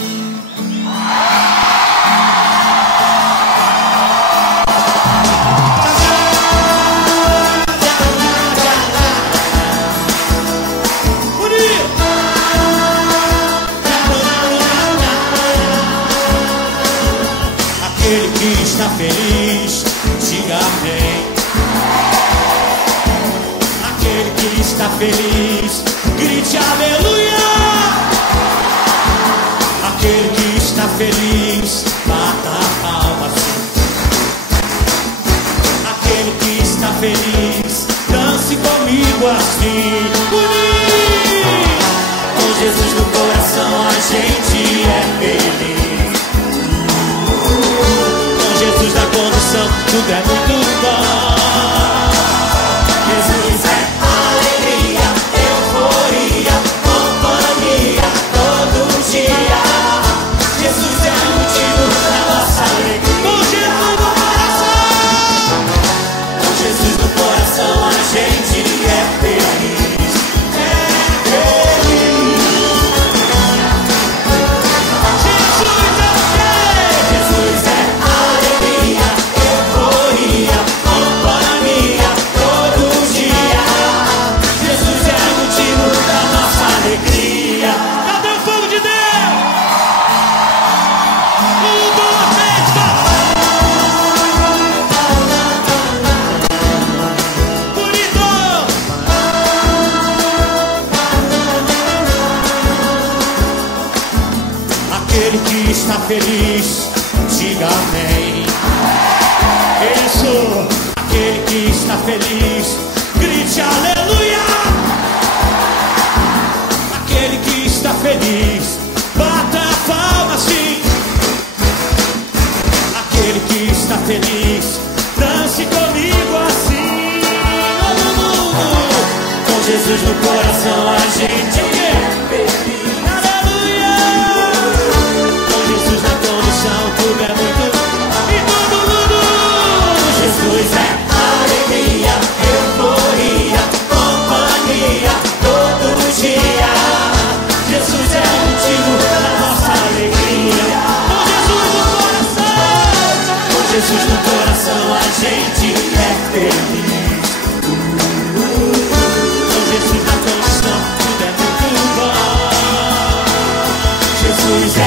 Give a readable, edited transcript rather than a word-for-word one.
Aquele que está feliz, diga amém. Aquele que está feliz, grite aleluia. Aquele que está feliz, bata a palma sim. Aquele que está feliz, dance comigo assim. Com Jesus no coração a gente é feliz. Jesus na condução, tudo é muito bom. Jesus é alegria, euforia, companhia, todo dia. Jesus é o motivo da nossa alegria. Com Jesus no coração, com Jesus no coração a gente é feliz. É feliz. Jesus é aquele que está feliz, diga amém. Isso, aquele que está feliz, grite aleluia. Aquele que está feliz, bata a palma assim. Aquele que está feliz, dance comigo assim. Todo mundo, com Jesus no coração a gente é feliz. Tudo é muito. E todo mundo. Jesus é alegria, euforia, companhia, todo dia. Jesus é o motivo da nossa alegria. Com Jesus no coração a gente é feliz. Com Jesus na condição, tudo é muito bom. Jesus é